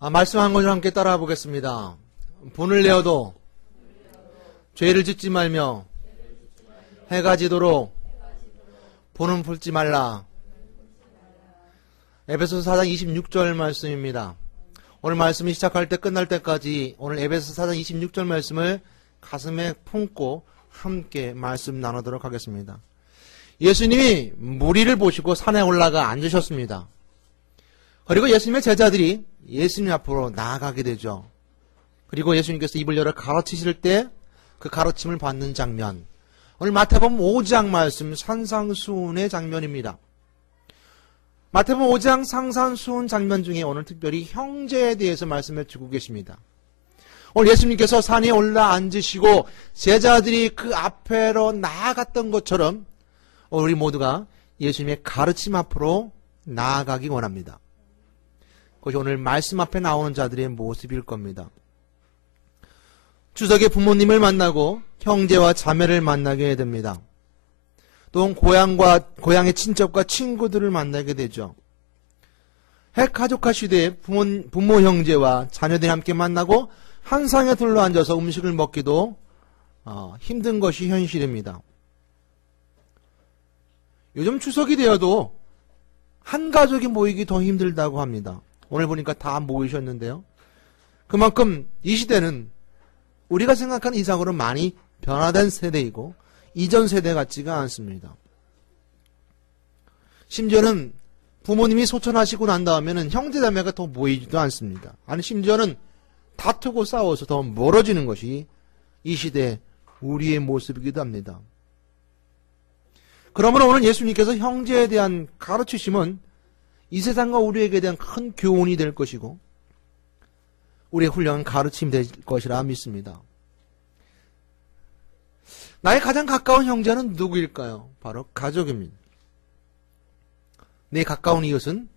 말씀 한 권을 함께 따라가 보겠습니다. 분을 내어도 죄를 짓지 말며 해가 지도록 분은 풀지 말라. 에베소서 4장 26절 말씀입니다. 오늘 말씀이 시작할 때 끝날 때까지 오늘 에베소서 4장 26절 말씀을 가슴에 품고 함께 말씀 나누도록 하겠습니다. 예수님이 무리를 보시고 산에 올라가 앉으셨습니다. 그리고 예수님의 제자들이 예수님 앞으로 나아가게 되죠. 그리고 예수님께서 입을 열어 가르치실 때 그 가르침을 받는 장면, 오늘 마태복음 5장 말씀 산상수훈의 장면입니다. 마태복음 5장 산상수훈 장면 중에 오늘 특별히 형제에 대해서 말씀해 주고 계십니다. 오늘 예수님께서 산에 올라 앉으시고 제자들이 그 앞에로 나아갔던 것처럼 우리 모두가 예수님의 가르침 앞으로 나아가기 원합니다. 그것이 오늘 말씀 앞에 나오는 자들의 모습일 겁니다. 추석에 부모님을 만나고 형제와 자매를 만나게 됩니다. 또 고향의 친척과 친구들을 만나게 되죠. 핵가족화 시대에 부모 형제와 자녀들이 함께 만나고 한 상에 둘러앉아서 음식을 먹기도 힘든 것이 현실입니다. 요즘 추석이 되어도 한 가족이 모이기 더 힘들다고 합니다. 오늘 보니까 다 모이셨는데요. 그만큼 이 시대는 우리가 생각하는 이상으로 많이 변화된 세대이고 이전 세대 같지가 않습니다. 심지어는 부모님이 소천하시고 난 다음에는 형제자매가 더 모이지도 않습니다. 아니 심지어는 다투고 싸워서 더 멀어지는 것이 이 시대 우리의 모습이기도 합니다. 그러므로 오늘 예수님께서 형제에 대한 가르치심은 이 세상과 우리에게 대한 큰 교훈이 될 것이고 우리의 훌륭한 가르침이 될 것이라 믿습니다. 나의 가장 가까운 형제는 누구일까요? 바로 가족입니다. 내 가까운 이웃은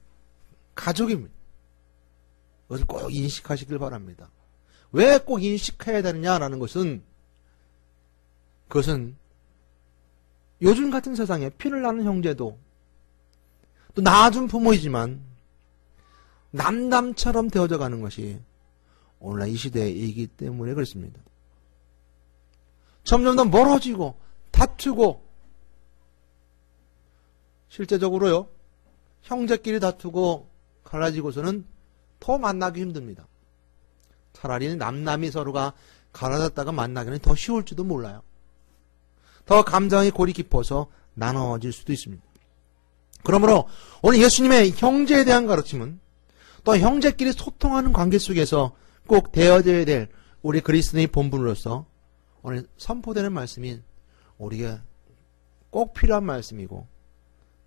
가족입니다. 그것을 꼭 인식하시길 바랍니다. 왜 꼭 인식해야 되느냐라는 것은 그것은 요즘 같은 세상에 피를 나는 형제도 또 낳아준 부모이지만 남남처럼 되어져 가는 것이 오늘날 이 시대이기 때문에 그렇습니다. 점점 더 멀어지고 다투고 실제적으로요. 형제끼리 다투고 갈라지고서는 더 만나기 힘듭니다. 차라리 남남이 서로가 갈라졌다가 만나기는 더 쉬울지도 몰라요. 더 감정의 골이 깊어서 나눠질 수도 있습니다. 그러므로 오늘 예수님의 형제에 대한 가르침은 또 형제끼리 소통하는 관계 속에서 꼭 되어져야 될 우리 그리스도인의 본분으로서 오늘 선포되는 말씀이 우리가 꼭 필요한 말씀이고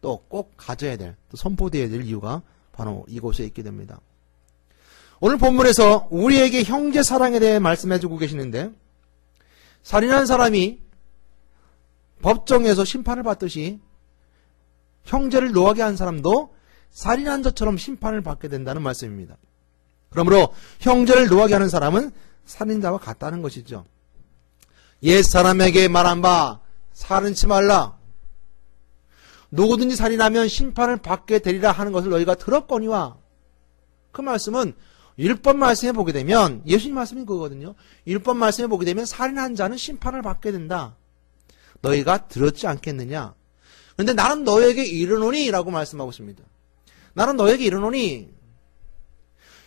또 꼭 가져야 될, 또 선포되어야 될 이유가 바로 이곳에 있게 됩니다. 오늘 본문에서 우리에게 형제 사랑에 대해 말씀해주고 계시는데 살인한 사람이 법정에서 심판을 받듯이 형제를 노하게 한 사람도 살인한 자처럼 심판을 받게 된다는 말씀입니다. 그러므로 형제를 노하게 하는 사람은 살인자와 같다는 것이죠. 옛 사람에게 말한 바 살인치 말라. 누구든지 살인하면 심판을 받게 되리라 하는 것을 너희가 들었거니와. 그 말씀은 율법 말씀에 보게 되면 예수님 말씀이 그거거든요. 율법 말씀에 보게 되면 살인한 자는 심판을 받게 된다. 너희가 들었지 않겠느냐. 그런데 나는 너에게 이르노니 라고 말씀하고 있습니다. 나는 너에게 이르노니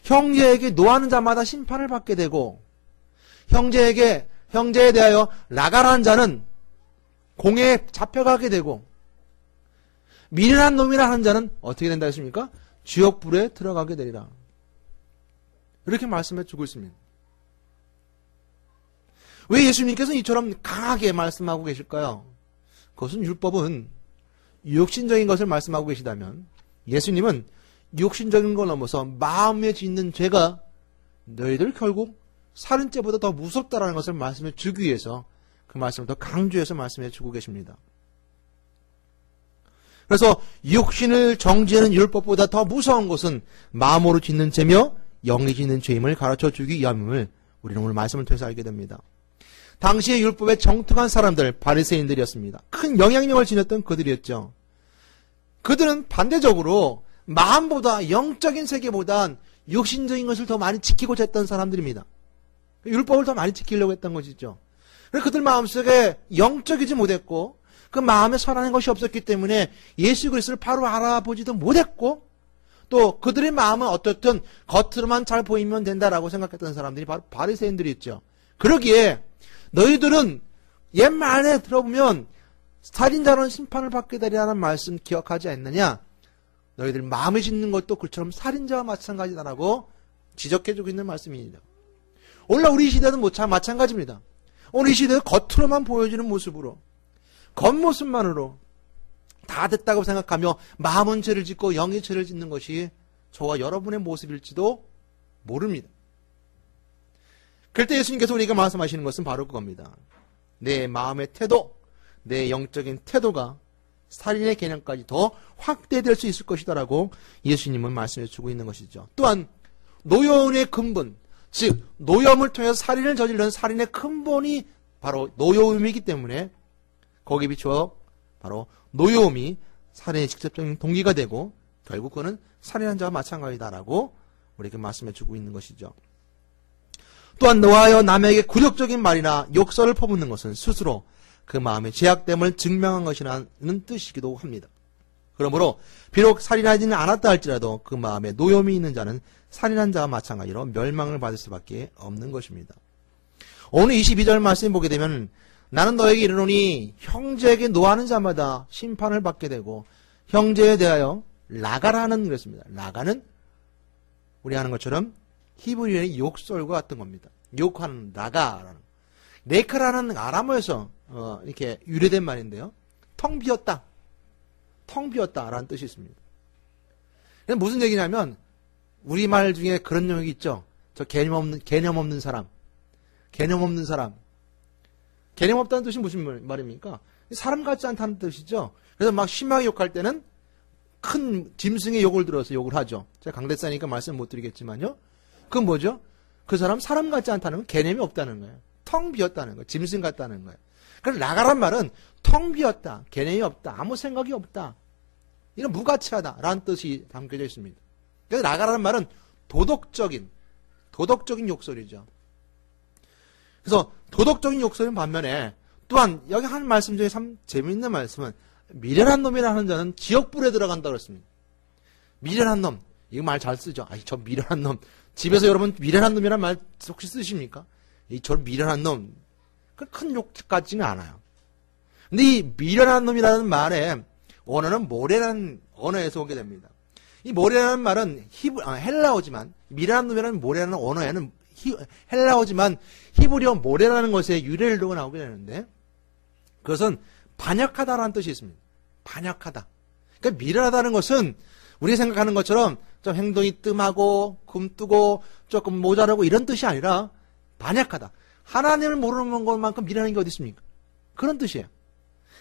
형제에게 노하는 자마다 심판을 받게 되고 형제에 대하여 나가라는 자는 공회에 잡혀가게 되고 미련한 놈이라 하는 자는 어떻게 된다 했습니까? 지옥불에 들어가게 되리라. 이렇게 말씀해 주고 있습니다. 왜 예수님께서는 이처럼 강하게 말씀하고 계실까요? 그것은 율법은 육신적인 것을 말씀하고 계시다면 예수님은 육신적인 걸 넘어서 마음에 짓는 죄가 너희들 결국 살인죄보다 더 무섭다라는 것을 말씀해 주기 위해서 그 말씀을 더 강조해서 말씀해 주고 계십니다. 그래서 육신을 정죄하는 율법보다 더 무서운 것은 마음으로 짓는 죄며 영이 짓는 죄임을 가르쳐 주기 위함을 우리는 오늘 말씀을 통해서 알게 됩니다. 당시의 율법에 정통한 사람들, 바리새인들이었습니다. 큰 영향력을 지녔던 그들이었죠. 그들은 반대적으로 마음보다 영적인 세계보단 육신적인 것을 더 많이 지키고자 했던 사람들입니다. 율법을 더 많이 지키려고 했던 것이죠. 그들 마음속에 영적이지 못했고 그 마음에 선한 것이 없었기 때문에 예수 그리스도를 바로 알아보지도 못했고 또 그들의 마음은 어떻든 겉으로만 잘 보이면 된다라고 생각했던 사람들이 바로 바리새인들이 있죠. 그러기에 너희들은 옛말에 들어보면 살인자는 심판을 받게 되리라는 말씀 기억하지 않느냐? 너희들 마음에 짓는 것도 그처럼 살인자와 마찬가지다라고 지적해주고 있는 말씀입니다. 오늘날 우리 시대는 마찬가지입니다. 오늘 이 시대는 겉으로만 보여지는 모습으로 겉모습만으로 다 됐다고 생각하며 마음은 죄를 짓고 영이 죄를 짓는 것이 저와 여러분의 모습일지도 모릅니다. 그럴 때 예수님께서 우리가 말씀하시는 것은 바로 그겁니다. 내 마음의 태도, 내 영적인 태도가 살인의 개념까지 더 확대될 수 있을 것이다라고 예수님은 말씀해 주고 있는 것이죠. 또한 노여움의 근본, 즉 노여움을 통해서 살인을 저지르는 살인의 근본이 바로 노여움이기 때문에 거기에 비추어 바로 노여움이 살인의 직접적인 동기가 되고 결국 그는 살인한 자와 마찬가지다라고 우리에게 말씀해 주고 있는 것이죠. 또한 노하여 남에게 굴욕적인 말이나 욕설을 퍼붓는 것은 스스로 그 마음의 죄악됨을 증명한 것이라는 뜻이기도 합니다. 그러므로 비록 살인하지는 않았다 할지라도 그 마음에 노여움이 있는 자는 살인한 자와 마찬가지로 멸망을 받을 수밖에 없는 것입니다. 오늘 22절 말씀 보게 되면 나는 너에게 이르노니 형제에게 노하는 자마다 심판을 받게 되고 형제에 대하여 라가라는 그랬습니다. 라가는 우리 하는 것처럼 히브리어의 욕설과 같은 겁니다. 욕하는 라가라는 레카라는 아람어에서 이렇게 유래된 말인데요. 텅 비었다. 텅 비었다라는 뜻이 있습니다. 무슨 얘기냐면 우리말 중에 그런 용어가 있죠. 저 개념 없는 사람. 개념 없는 사람. 개념 없다는 뜻이 무슨 말입니까? 사람 같지 않다는 뜻이죠. 그래서 막 심하게 욕할 때는 큰 짐승의 욕을 들어서 욕을 하죠. 제가 강대사니까 말씀 못 드리겠지만요. 그건 뭐죠? 그 사람 같지 않다는 건 개념이 없다는 거예요. 텅 비었다는 거예요. 짐승 같다는 거예요. 그래서 라가란 말은 텅 비었다. 개념이 없다. 아무 생각이 없다. 이런 무가치하다라는 뜻이 담겨져 있습니다. 그래서 라가라는 말은 도덕적인 욕설이죠. 그래서 도덕적인 욕설인 반면에 또한 여기 한 말씀 중에 참 재미있는 말씀은 미련한 놈이라는 자는 지옥불에 들어간다고 했습니다. 미련한 놈. 이거 말 잘 쓰죠. 저 미련한 놈. 집에서 여러분 미련한 놈이라는 말 혹시 쓰십니까? 저 미련한 놈. 큰 욕 같지는 않아요. 근데 이 미련한 놈이라는 말의 원어는 모레라는 언어에서 오게 됩니다. 이 모레라는 말은 헬라어지만 미련한 놈이라는 모레라는 언어에는 헬라어지만 히브리어 모레라는 것에 유래를 두고 나오게 되는데 그것은 반역하다라는 뜻이 있습니다. 반역하다. 그러니까 미련하다는 것은 우리가 생각하는 것처럼 좀 행동이 뜸하고 굼뜨고 조금 모자라고 이런 뜻이 아니라 반역하다. 하나님을 모르는 것만큼 미련한 게 어디 있습니까? 그런 뜻이에요.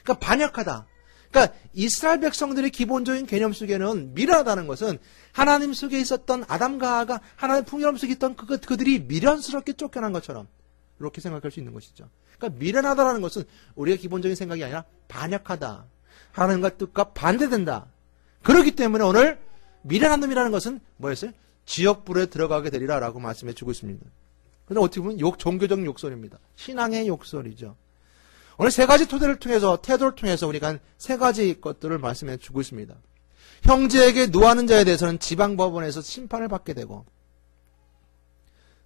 그러니까 반역하다. 그러니까 이스라엘 백성들의 기본적인 개념 속에는 미련하다는 것은 하나님 속에 있었던 아담과 하와가 하나님 풍요로움 속에 있던 그들이 미련스럽게 쫓겨난 것처럼 이렇게 생각할 수 있는 것이죠. 그러니까 미련하다라는 것은 우리가 기본적인 생각이 아니라 반역하다. 하나님과 뜻과 반대된다. 그렇기 때문에 오늘 미련한 놈이라는 것은 뭐였어요? 지옥불에 들어가게 되리라라고 말씀해 주고 있습니다. 그런데 어떻게 보면 종교적 욕설입니다. 신앙의 욕설이죠. 오늘 세 가지 토대를 통해서 태도를 통해서 우리가 세 가지 것들을 말씀해 주고 있습니다. 형제에게 노하는 자에 대해서는 지방법원에서 심판을 받게 되고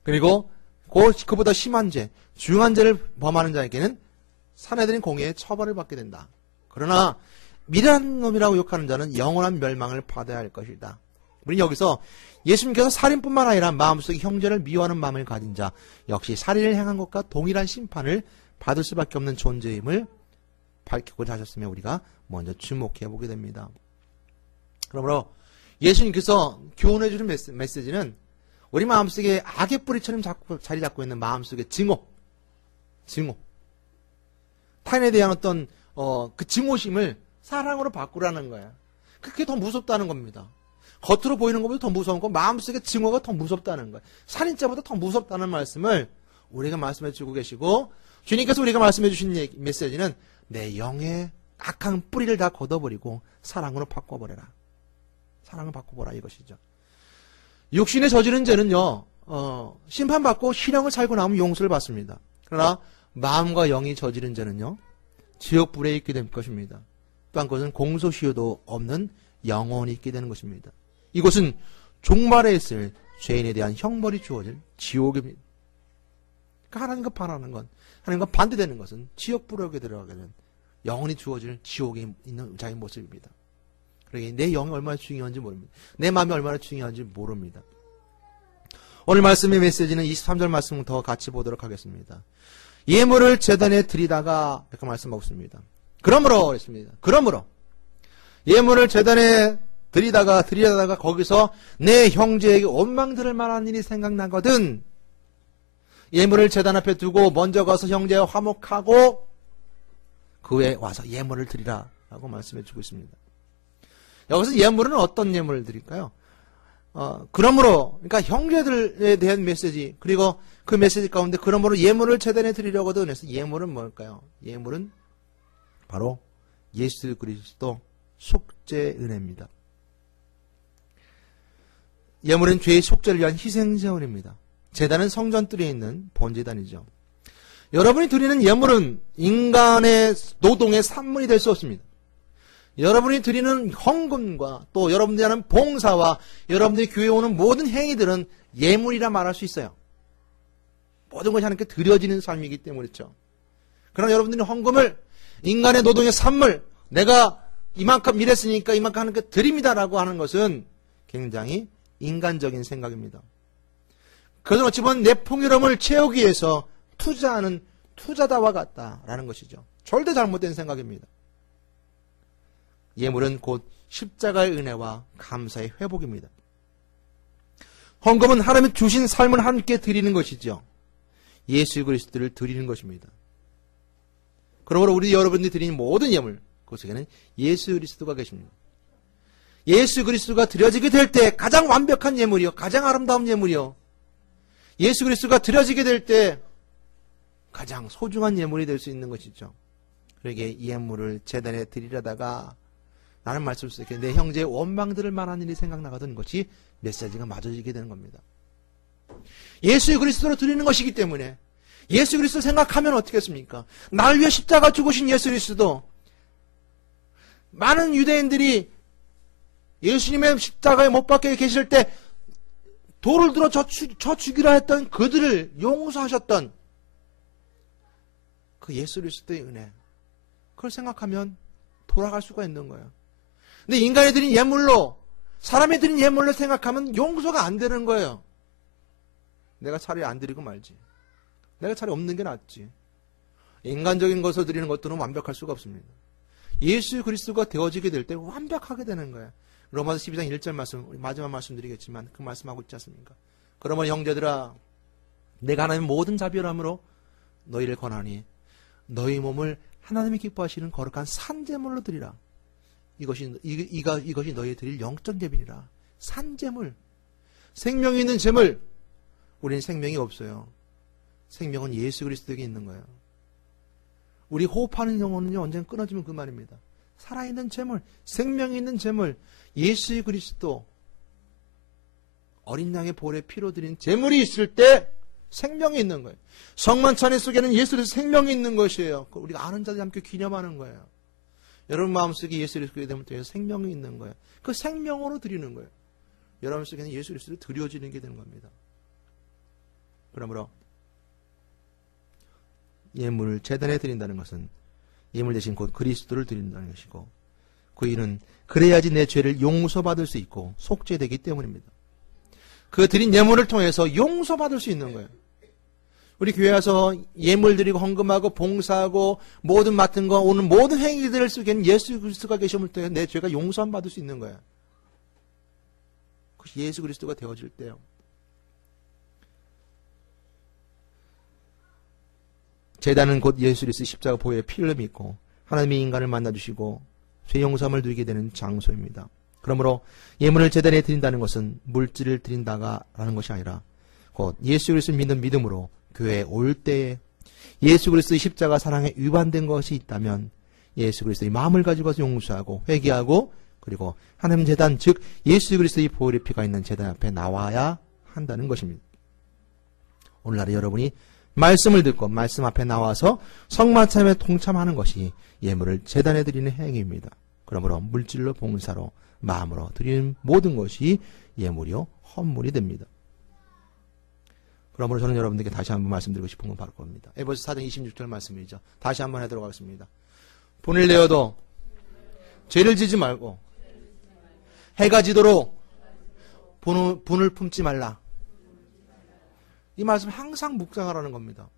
그리고 그보다 심한 죄, 중한 죄를 범하는 자에게는 사내들인 공의의 처벌을 받게 된다. 그러나 미련한 놈이라고 욕하는 자는 영원한 멸망을 받아야 할 것이다. 우리는 여기서 예수님께서 살인뿐만 아니라 마음속에 형제를 미워하는 마음을 가진 자 역시 살인을 행한 것과 동일한 심판을 받을 수밖에 없는 존재임을 밝히고자 하셨으며 우리가 먼저 주목해 보게 됩니다. 그러므로 예수님께서 교훈해 주는 메시지는 우리 마음속에 악의 뿌리처럼 자리 잡고 있는 마음속의 증오 타인에 대한 어떤 그 증오심을 사랑으로 바꾸라는 거예요. 그게 더 무섭다는 겁니다. 겉으로 보이는 것보다 더 무서운 건 마음속의 증오가 더 무섭다는 거예요. 살인죄보다 더 무섭다는 말씀을 우리가 말씀해 주고 계시고 주님께서 우리가 말씀해 주신 메시지는 내 영의 악한 뿌리를 다 걷어버리고 사랑으로 바꿔버려라. 사랑을 바꿔보라 이것이죠. 육신에 저지른 죄는요, 심판받고 신령을 살고 나면 용서를 받습니다. 그러나 마음과 영이 저지른 죄는요, 지옥불에 있게 될 것입니다. 또한 그것은 공소시효도 없는 영원히 있게 되는 것입니다. 이곳은 종말에 있을 죄인에 대한 형벌이 주어질 지옥입니다. 그러니까 하나님과 반하는 건, 하나님과 반대되는 것은 지옥불에 들어가게 되는 영원히 주어질 지옥에 있는 자의 모습입니다. 그러니 내 영이 얼마나 중요한지 모릅니다. 내 마음이 얼마나 중요한지 모릅니다. 오늘 말씀의 메시지는 23절 말씀부터 같이 보도록 하겠습니다. 예물을 제단에 드리다가 이렇게 말씀하고 있습니다. 그러므로 했습니다. 그러므로 예물을 제단에 드리다가 거기서 내 형제에게 원망 들을 만한 일이 생각나거든 예물을 제단 앞에 두고 먼저 가서 형제와 화목하고 그 후에 와서 예물을 드리라 라고 말씀해 주고 있습니다. 여기서 예물은 어떤 예물을 드릴까요? 그러므로 그러니까 형제들에 대한 메시지 그리고 그 메시지 가운데 그러므로 예물을 제단에 드리려거든 해서 예물은 뭘까요? 예물은 바로 예수 그리스도 속죄 은혜입니다. 예물은 죄의 속죄를 위한 희생제물입니다. 제단은 성전뜰에 있는 본제단이죠. 여러분이 드리는 예물은 인간의 노동의 산물이 될 수 없습니다. 여러분이 드리는 헌금과 또 여러분들이 하는 봉사와 여러분들이 교회에 오는 모든 행위들은 예물이라 말할 수 있어요. 모든 것이 하나님께 드려지는 삶이기 때문이죠. 그러나 여러분들이 헌금을 인간의 노동의 산물, 내가 이만큼 일했으니까 이만큼 하나님께 드립니다라고 하는 것은 굉장히 인간적인 생각입니다. 그것은 어찌 보면 내 풍요로움을 채우기 위해서 투자하는 투자다와 같다라는 것이죠. 절대 잘못된 생각입니다. 예물은 곧 십자가의 은혜와 감사의 회복입니다. 헌금은 하나님이 주신 삶을 함께 드리는 것이죠. 예수 그리스도를 드리는 것입니다. 그러므로 우리 여러분들이 드리는 모든 예물, 그것에는 예수 그리스도가 계십니다. 예수 그리스도가 드려지게 될 때 가장 완벽한 예물이요, 가장 아름다운 예물이요, 예수 그리스도가 드려지게 될 때 가장 소중한 예물이 될 수 있는 것이죠. 그러기에 예물을 제단에 드리려다가 나는 말씀 속에 내 형제의 원망들을 말하는 일이 생각나거든 것이 메시지가 맞아지게 되는 겁니다. 예수 그리스도로 드리는 것이기 때문에 예수 그리스도 생각하면 어떻겠습니까? 나를 위해 십자가 죽으신 예수 그리스도, 많은 유대인들이 예수님의 십자가에 못 박혀 계실 때 돌을 들어 저 죽이라 했던 그들을 용서하셨던 그 예수 그리스도의 은혜, 그걸 생각하면 돌아갈 수가 있는 거예요. 근데 인간이 드린 예물로, 사람이 드린 예물로 생각하면 용서가 안 되는 거예요. 내가 차라리 안 드리고 말지, 내가 차라리 없는 게 낫지. 인간적인 것을 드리는 것들은 완벽할 수가 없습니다. 예수 그리스도가 되어지게 될 때 완벽하게 되는 거예요. 로마서 12장 1절 말씀, 마지막 말씀드리겠지만 그 말씀하고 있지 않습니까? 그러면 형제들아, 내가 하나님의 모든 자비함으로 너희를 권하니 너희 몸을 하나님이 기뻐하시는 거룩한 산제물로 드리라. 이것이 너희 드릴 영적 예배니라. 산제물, 생명이 있는 제물. 우리는 생명이 없어요. 생명은 예수 그리스도에게 있는 거예요. 우리 호흡하는 영혼은요, 언젠가 끊어지면 그만입니다. 살아있는 제물, 생명이 있는 제물, 예수 그리스도, 어린 양의 볼에 피로 드린 제물이 있을 때 생명이 있는 거예요. 성만찬회 속에는 예수 그리스도 생명이 있는 것이에요. 우리가 아는 자들이 함께 기념하는 거예요. 여러분 마음속에 예수 그리스도에 대한 생명이 있는 거예요. 그 생명으로 드리는 거예요. 여러분 속에는 예수 그리스도를 드려지는 게 되는 겁니다. 그러므로 예물을 제단에 드린다는 것은 예물 대신 곧 그리스도를 드린다는 것이고, 그 일은 그래야지 내 죄를 용서받을 수 있고 속죄되기 때문입니다. 그 드린 예물을 통해서 용서받을 수 있는 거예요. 우리 교회 와서 예물 드리고 헌금하고 봉사하고 모든 맡은 거, 오는 모든 행위들을 쓰기에는 예수 그리스도가 계심을 통해 내 죄가 용서받을 수 있는 거예요. 그것이 예수 그리스도가 되어질 때요. 제단은 곧 예수 그리스도 십자가 보혈의 피를 믿고 하나님의 인간을 만나주시고 죄 용서함을 누리게 되는 장소입니다. 그러므로 예물을 제단에 드린다는 것은 물질을 드린다가 라는 것이 아니라 곧 예수 그리스도를 믿는 믿음으로 교회에 올 때에 예수 그리스도의 십자가 사랑에 위반된 것이 있다면 예수 그리스도의 마음을 가지고 와서 용서하고 회개하고 그리고 하나님 제단, 즉 예수 그리스도의 보혈의 피가 있는 제단 앞에 나와야 한다는 것입니다. 오늘날 여러분이 말씀을 듣고 말씀 앞에 나와서 성만찬에 동참하는 것이 예물을 제단에 드리는 행위입니다. 그러므로 물질로 봉사로 마음으로 드리는 모든 것이 예물이요 헌물이 됩니다. 그러므로 저는 여러분들께 다시 한번 말씀드리고 싶은 건 바로 겁니다. 에베소 4장 26절 말씀이죠. 다시 한번 하도록 하겠습니다. 분을 내어도 죄를 지지 말고 해가 지도록 분을 품지 말라. 이 말씀 항상 묵상하라는 겁니다.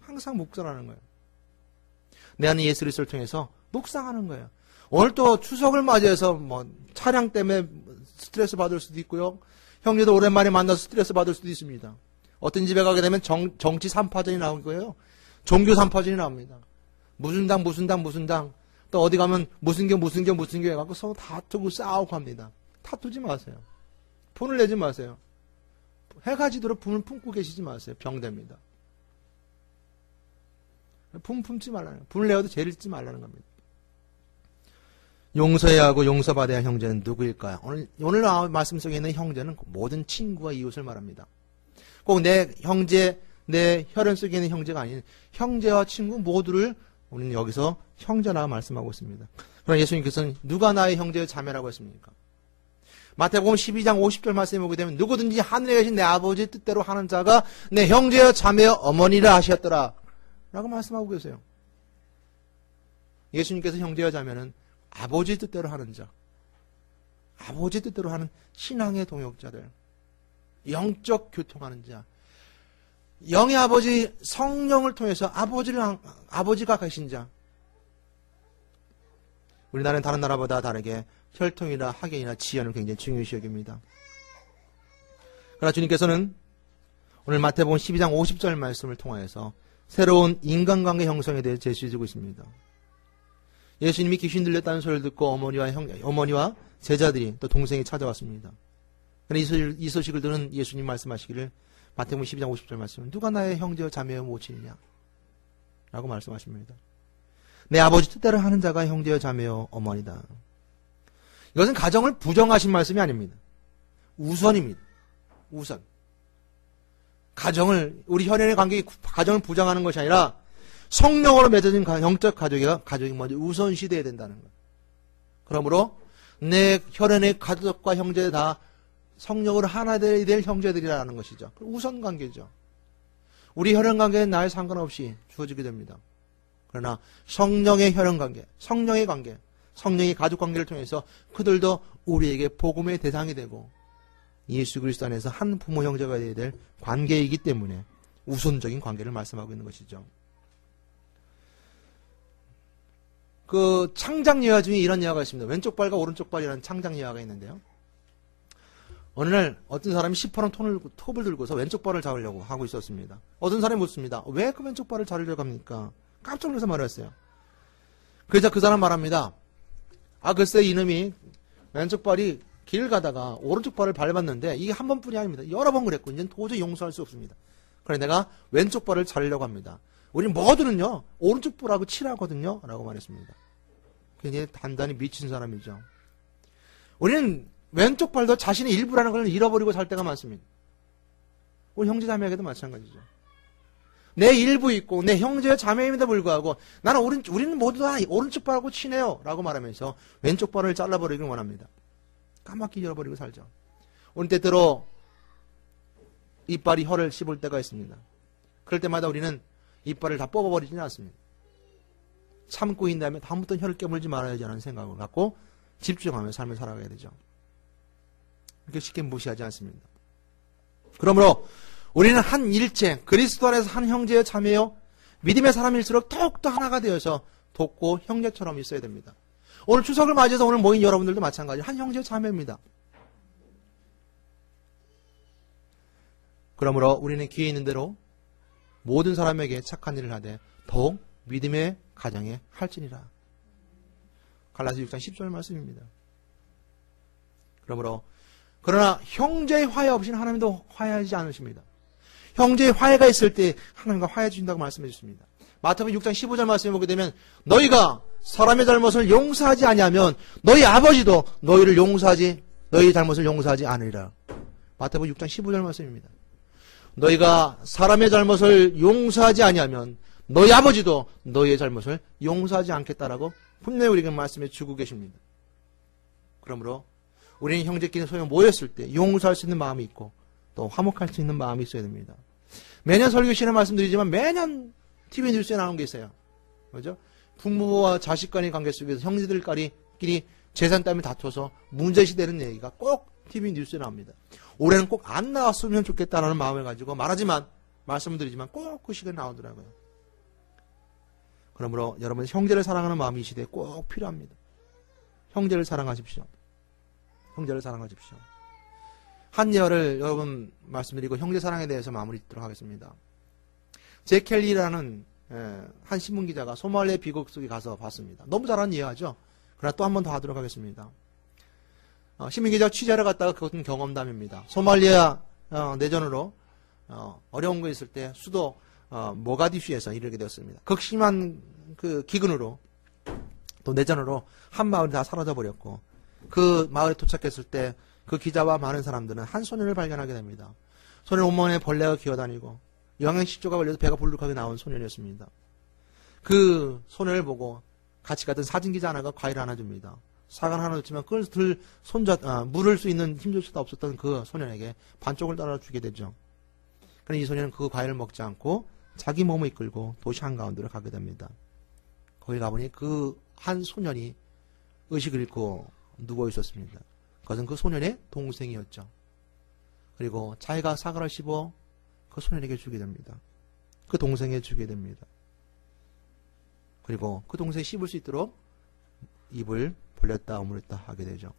항상 묵상하는 거예요. 내 안에 예수 그리스도를 통해서 묵상하는 거예요. 오늘 또 추석을 맞이해서 뭐 차량 때문에 스트레스 받을 수도 있고요. 형제도 오랜만에 만나서 스트레스 받을 수도 있습니다. 어떤 집에 가게 되면 정치 3파전이 나올 거예요. 종교 3파전이 나옵니다. 무슨 당. 또 어디 가면 무슨 교 해갖고 서로 다투고 싸우고 합니다. 다투지 마세요. 분을 내지 마세요. 해가 지도록 분을 품고 계시지 마세요. 병됩니다. 분 품지 말라는 거예요. 분을 내어도 죄를 짓지 말라는 겁니다. 용서해야 하고 용서받아야 할 형제는 누구일까요? 오늘 말씀 속에 있는 형제는 모든 친구와 이웃을 말합니다. 꼭 내 형제, 내 혈연 속에 있는 형제가 아닌 형제와 친구 모두를 우리는 여기서 형제라 말씀하고 있습니다. 그러나 예수님께서는 누가 나의 형제의 자매라고 했습니까? 마태복음 12장 50절 말씀에 보게 되면 누구든지 하늘에 계신 내 아버지의 뜻대로 하는 자가 내 형제여 자매여 어머니라 하셨더라 라고 말씀하고 계세요. 예수님께서 형제여 자매는 아버지의 뜻대로 하는 자, 아버지의 뜻대로 하는 신앙의 동역자들, 영적 교통하는 자, 영의 아버지 성령을 통해서 아버지가 가신 자. 우리나라는 다른 나라보다 다르게 혈통이나 학연이나 지연을 굉장히 중요시 여깁니다. 그러나 주님께서는 오늘 마태복음 12장 50절 말씀을 통하여서 새로운 인간관계 형성에 대해 제시해주고 있습니다. 예수님이 귀신 들렸다는 소리를 듣고 어머니와 제자들이 또 동생이 찾아왔습니다. 그런데 이 소식을 들은 예수님 말씀하시기를 마태복음 12장 50절 말씀 누가 나의 형제여 자매여 모친이냐 라고 말씀하십니다. 내 아버지 뜻대로 하는 자가 형제여 자매여 어머니다. 이것은 가정을 부정하신 말씀이 아닙니다. 우선입니다. 우선. 우리 혈연의 관계에 가정을 부정하는 것이 아니라 성령으로 맺어진 영적 가족이 먼저 우선시돼야 된다는 거예요. 그러므로 내 혈연의 가족과 형제 다 성령으로 하나 될 형제들이라는 것이죠. 우선 관계죠. 우리 혈연 관계는 나에 상관없이 주어지게 됩니다. 그러나 성령의 혈연 관계, 성령의 관계, 성령의 가족 관계를 통해서 그들도 우리에게 복음의 대상이 되고 예수 그리스도 안에서 한 부모 형제가 되어야 될 관계이기 때문에 우선적인 관계를 말씀하고 있는 것이죠. 그 창작 예화 중에 이런 예화가 있습니다. 왼쪽 발과 오른쪽 발이라는 창작 예화가 있는데요. 어느 날 어떤 사람이 시퍼런 톱을 들고서 왼쪽 발을 잡으려고 하고 있었습니다. 어떤 사람이 묻습니다. 왜 그 왼쪽 발을 자르려고 합니까? 깜짝 놀라서 말했어요. 그러자 그 사람 말합니다. 글쎄 이놈이 왼쪽 발이 길 가다가 오른쪽 발을 밟았는데 이게 한 번뿐이 아닙니다. 여러 번 그랬고 이제는 도저히 용서할 수 없습니다. 그래 내가 왼쪽 발을 자르려고 합니다. 우리 모두는요 오른쪽 발하고 칠하거든요 라고 말했습니다. 굉장히 단단히 미친 사람이죠. 우리는 왼쪽 발도 자신의 일부라는 걸 잃어버리고 살 때가 많습니다. 우리 형제 자매에게도 마찬가지죠. 내 일부 있고 내 형제 자매임에도 불구하고 우리는 모두 다 오른쪽 발하고 친해요 라고 말하면서 왼쪽 발을 잘라버리길 원합니다. 까맣게 잃어버리고 살죠. 오늘 때때로 이빨이 혀를 씹을 때가 있습니다. 그럴 때마다 우리는 이빨을 다 뽑아버리지는 않습니다. 참고 있는 다음에 다음부터 혀를 깨물지 말아야지 하는 생각을 갖고 집중하며 삶을 살아가야 되죠. 그렇게 쉽게 무시하지 않습니다. 그러므로 우리는 한 일체, 그리스도 안에서 한 형제의 자매요, 믿음의 사람일수록 더욱더 하나가 되어서 돕고 형제처럼 있어야 됩니다. 오늘 추석을 맞이해서 오늘 모인 여러분들도 마찬가지로 한 형제의 자매입니다. 그러므로 우리는 기회 있는 대로 모든 사람에게 착한 일을 하되 더욱 믿음의 가정에 할지니라. 갈라디아 6장 10절 말씀입니다. 그러나 형제의 화해 없이는 하나님도 화해하지 않으십니다. 형제의 화해가 있을 때 하나님과 화해해 주신다고 말씀해 주십니다. 마태복음 6장 15절 말씀에 보게 되면 너희가 사람의 잘못을 용서하지 아니하면 너희 아버지도 너희 잘못을 용서하지 않으리라. 마태복음 6장 15절 말씀입니다. 너희가 사람의 잘못을 용서하지 아니하면 너희 아버지도 너희의 잘못을 용서하지 않겠다라고 분명히 우리에게 말씀해 주고 계십니다. 그러므로 우리는 형제끼리 소위 모였을 때 용서할 수 있는 마음이 있고 또 화목할 수 있는 마음이 있어야 됩니다. 매년 설교 시간에 말씀드리지만 매년 TV 뉴스에 나오는 게 있어요. 그죠? 부모와 자식 간의 관계 속에서 형제들끼리 재산 때문에 다퉈서 문제시되는 얘기가 꼭 TV 뉴스에 나옵니다. 올해는 꼭 안 나왔으면 좋겠다라는 마음을 가지고 말하지만 말씀을 드리지만 꼭 그 시간에 나오더라고요. 그러므로 여러분 형제를 사랑하는 마음이 이 시대에 꼭 필요합니다. 형제를 사랑하십시오. 형제를 사랑하십시오. 한 예화를 여러분 말씀드리고 형제 사랑에 대해서 마무리 짓도록 하겠습니다. 제 켈리라는 한 신문기자가 소말리아 비극 속에 가서 봤습니다. 너무 잘하는 예화죠. 그러나 또 한 번 더 하도록 하겠습니다. 신문기자 취재하러 갔다가 그것은 경험담입니다. 소말리아 내전으로 어려운 거 있을 때 수도 모가디슈에서 이르게 되었습니다. 극심한 그 기근으로 또 내전으로 한 마을이 다 사라져 버렸고 그 마을에 도착했을 때 그 기자와 많은 사람들은 한 소년을 발견하게 됩니다. 소년 온몸에 벌레가 기어다니고 영양실조가 걸려서 배가 불룩하게 나온 소년이었습니다. 그 소년을 보고 같이 갔던 사진기자 하나가 과일 하나 줍니다. 사과 하나 줬지만 그걸 물을 수 있는 힘조차도 없었던 그 소년에게 반쪽을 따라 주게 되죠. 그런데 이 소년은 그 과일을 먹지 않고 자기 몸을 이끌고 도시 한가운데로 가게 됩니다. 거기 가보니 그 한 소년이 의식을 잃고 누워 있었습니다. 그것은 그 소년의 동생이었죠. 그리고 자기가 사과를 씹어 그 소년에게 주게 됩니다. 그 동생에게 주게 됩니다. 그리고 그 동생이 씹을 수 있도록 입을 벌렸다 오므렸다 하게 되죠.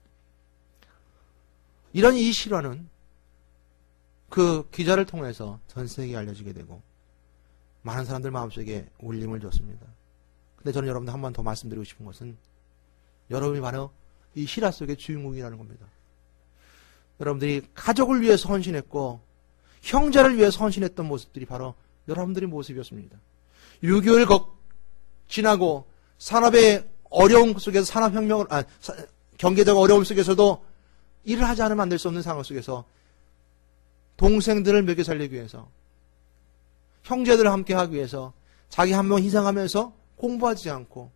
이런 이 실화는 그 기자를 통해서 전 세계에 알려지게 되고 많은 사람들 마음속에 울림을 줬습니다. 근데 저는 여러분들 한 번 더 말씀드리고 싶은 것은 여러분이 바로 이 실화 속의 주인공이라는 겁니다. 여러분들이 가족을 위해서 헌신했고 형제를 위해서 헌신했던 모습들이 바로 여러분들의 모습이었습니다. 6.25를 지나고 산업의 어려움 속에서 경제적 어려움 속에서도 일을 하지 않으면 안 될 수 없는 상황 속에서 동생들을 먹여 살리기 위해서 형제들을 함께 하기 위해서 자기 한 명 희생하면서 공부하지 않고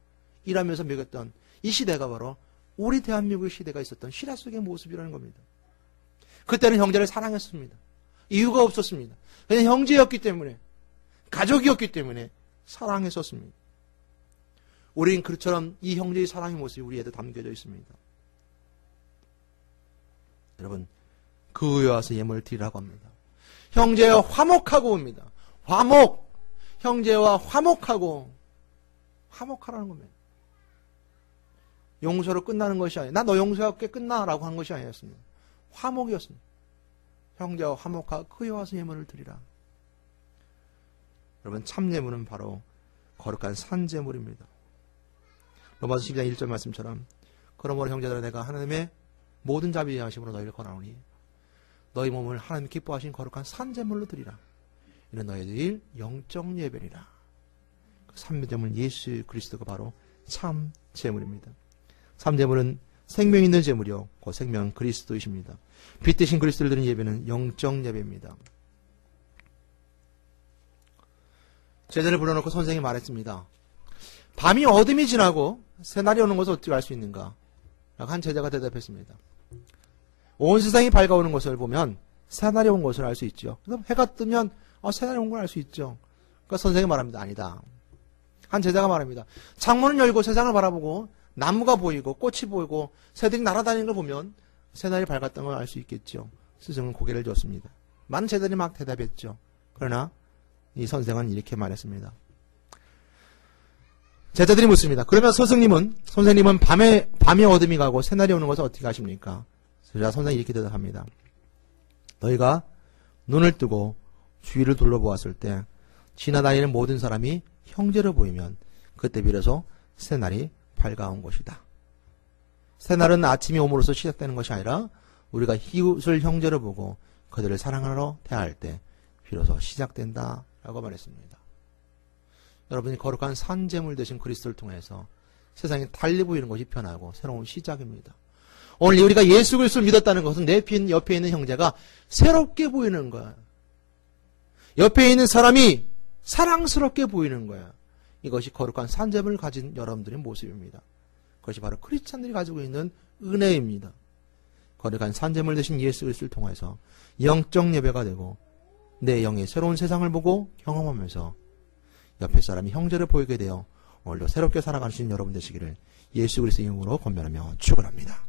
일하면서 먹였던 이 시대가 바로 우리 대한민국의 시대가 있었던 실화 속의 모습이라는 겁니다. 그때는 형제를 사랑했습니다. 이유가 없었습니다. 그냥 형제였기 때문에 가족이었기 때문에 사랑했었습니다. 우리는 그처럼 이 형제의 사랑의 모습이 우리에도 담겨져 있습니다. 여러분 그에 와서 예물을 드리라고 합니다. 형제와 화목하고 옵니다. 화목! 형제와 화목하라는 겁니다. 용서로 끝나는 것이 아니에요. 나 너 용서할게 끝나라고 한 것이 아니었습니다. 화목이었습니다. 형제와 화목하고 그에 와서 예물을 드리라. 여러분 참 예물은 바로 거룩한 산제물입니다. 로마서 12장 1절 말씀처럼 그러므로 형제들아 내가 하나님의 모든 자비하심으로 너희를 권하노니 너희 몸을 하나님 기뻐하신 거룩한 산제물로 드리라. 이는 너희들 영적 예배리라. 그 산제물 예수 그리스도가 바로 참 제물입니다. 참 제물은 생명 있는 제물이요 그 생명은 그리스도이십니다. 빛 대신 그리스도를 드리는 예배는 영적 예배입니다. 제자를 불러놓고 선생님이 말했습니다. 밤이 어둠이 지나고 새날이 오는 것을 어떻게 알 수 있는가? 라고 한 제자가 대답했습니다. 온 세상이 밝아오는 것을 보면 새날이 온 것을 알 수 있죠. 그래서 해가 뜨면 새날이 온 걸 알 수 있죠. 그러니까 선생님이 말합니다. 아니다. 한 제자가 말합니다. 창문을 열고 세상을 바라보고 나무가 보이고 꽃이 보이고 새들이 날아다니는 걸 보면 새날이 밝았던 걸 알 수 있겠죠. 스승은 고개를 줬습니다. 많은 제자들이 막 대답했죠. 그러나 이 선생은 이렇게 말했습니다. 제자들이 묻습니다. 그러면 선생님은 밤에 어둠이 가고 새날이 오는 것을 어떻게 아십니까? 그러자 선생님이 이렇게 대답합니다. 너희가 눈을 뜨고 주위를 둘러보았을 때 지나다니는 모든 사람이 형제로 보이면 그때 비로소 새날이 밝아온 것이다. 새날은 아침이 옴으로써 시작되는 것이 아니라 우리가 이웃을 형제로 보고 그들을 사랑하러 대할 때 비로소 시작된다 라고 말했습니다. 여러분이 거룩한 산재물 되신 그리스도를 통해서 세상에 달리 보이는 것이 변하고 새로운 시작입니다. 오늘 우리가 예수 그리스도를 믿었다는 것은 내 옆에 있는 형제가 새롭게 보이는 거야. 옆에 있는 사람이 사랑스럽게 보이는 거야. 이것이 거룩한 산재물을 가진 여러분들의 모습입니다. 그것이 바로 크리스찬들이 가지고 있는 은혜입니다. 거룩한 산재물 되신 예수 그리스도를 통해서 영적 예배가 되고 내 영의 새로운 세상을 보고 경험하면서 옆에 사람이 형제를 보이게 되어 오늘도 새롭게 살아가시는 여러분 되시기를 예수 그리스도의 이름으로 권면하며 축원합니다.